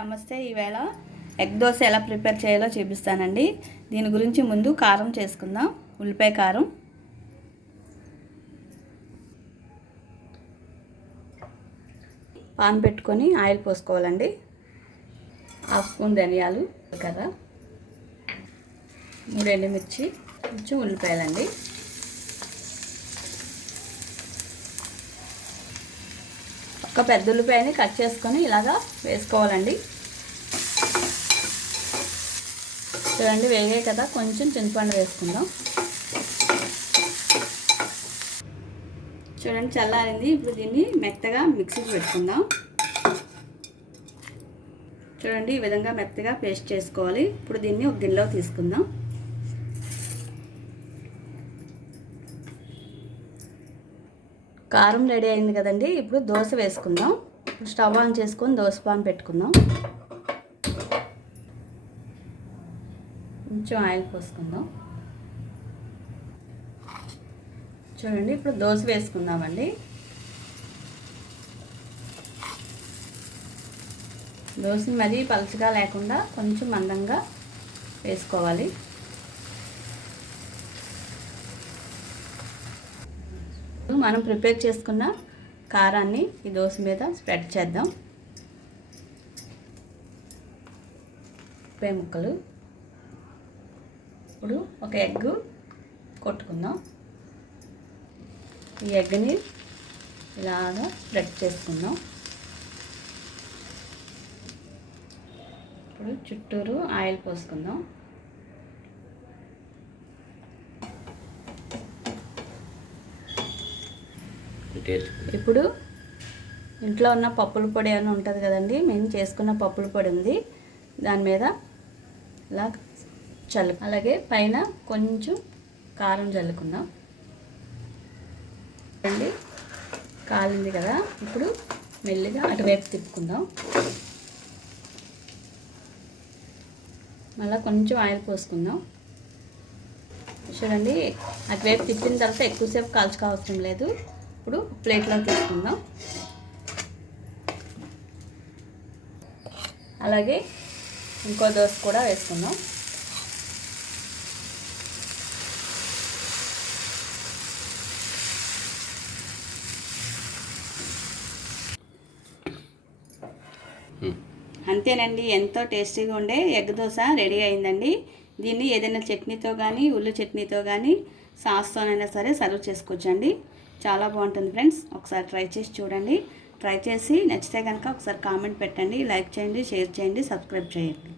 నమస్తే ఈవేళ ఎగ్ దోశ ఎలా ప్రిపేర్ చేయాలో చూపిస్తానండి. దీని గురించి ముందు కారం చేసుకుందాం. ఉల్లిపాయ కారం. పాన్ పెట్టుకొని ఆయిల్ పోసుకోవాలండి. హాఫ్ స్పూన్ ధనియాలు కదా. మూడు ఎండుమిర్చి కొంచెం ఉల్లిపాయలండి. ఒక పెద్ద ఉల్లిపాయని కట్ చేసుకొని ఇలాగా వేసుకోవాలండి. చూడండి వేగాయి కదా కొంచెం చింతపండు వేసుకుందాం. చూడండి చల్లారింది. ఇప్పుడు దీన్ని మెత్తగా మిక్సీకి పెట్టుకుందాం. చూడండి ఈ విధంగా మెత్తగా పేస్ట్ చేసుకోవాలి. ఇప్పుడు దీన్ని ఒక గిన్నెలో తీసుకుందాం. కారం రెడీ అయింది కదండి. ఇప్పుడు దోశ వేసుకుందాం. ఇప్పుడు స్టవ్ ఆన్ చేసుకొని దోశ పాన్ పెట్టుకుందాం. కొంచెం ఆయిల్ పోసుకుందాం. చూడండి ఇప్పుడు దోశ వేసుకుందామండి. దోశ మరీ పలుచగా లేకుండా కొంచెం మందంగా వేసుకోవాలి. మనం ప్రిపేర్ చేసుకున్న కారాన్ని ఈ దోశ మీద స్ప్రెడ్ చేద్దాం. ఉప్పు ముక్కలు. ఇప్పుడు ఒక ఎగ్ కొట్టుకుందాం. ఈ ఎగ్ని ఇలాగా స్ప్రెడ్ చేసుకుందాం. ఇప్పుడు చుట్టూరు ఆయిల్ పోసుకుందాం. ఇప్పుడు ఇంట్లో ఉన్న పప్పుల పొడి అని ఉంటుంది కదండి మేము చేసుకున్న పప్పుల పొడి ఉంది. దాని మీద ఇలా చల్లు అలాగే పైన కొంచెం కారం చల్లుకుందాం. అండి కాలింది కదా ఇప్పుడు మెల్లిగా అటువైపు తిప్పుకుందాం. మళ్ళీ కొంచెం ఆయిల్ పోసుకుందాం. చూడండి అటువైపు తిప్పిన తర్వాత ఎక్కువసేపు కాల్చుకోవసరం లేదు. ఇప్పుడు ప్లేట్లో తీసుకుందాం. అలాగే ఇంకో దోశ కూడా వేసుకుందాం. అంతేనండి ఎంతో టేస్టీగా ఉండే ఎగ్ దోశ రెడీ అయిందండి. దీన్ని ఏదైనా చట్నీతో కానీ ఉల్లి చట్నీతో కానీ సాస్తోనైనా సరే సర్వ్ చేసుకోవచ్చండి. చాలా బాగుంటుంది ఫ్రెండ్స్. ఒకసారి ట్రై చేసి చూడండి. ట్రై చేసి నచ్చితే కనుక ఒకసారి కామెంట్ పెట్టండి లైక్ చేయండి షేర్ చేయండి సబ్స్క్రైబ్ చేయండి.